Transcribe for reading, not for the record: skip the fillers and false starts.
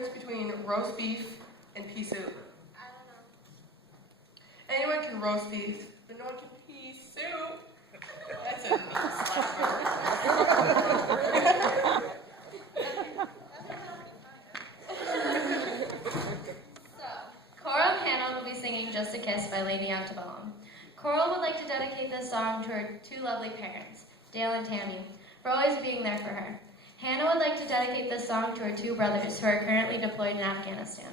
difference between roast beef and pea soup? I don't know. Anyone can roast beef, but no one can pea soup. That's a neat slap word. So, Coral and Hannah will be singing Just a Kiss by Lady Antebellum. Coral would like to dedicate this song to her two lovely parents, Dale and Tammy, for always being there for her. Hannah would like to dedicate this song to her two brothers who are currently deployed in Afghanistan.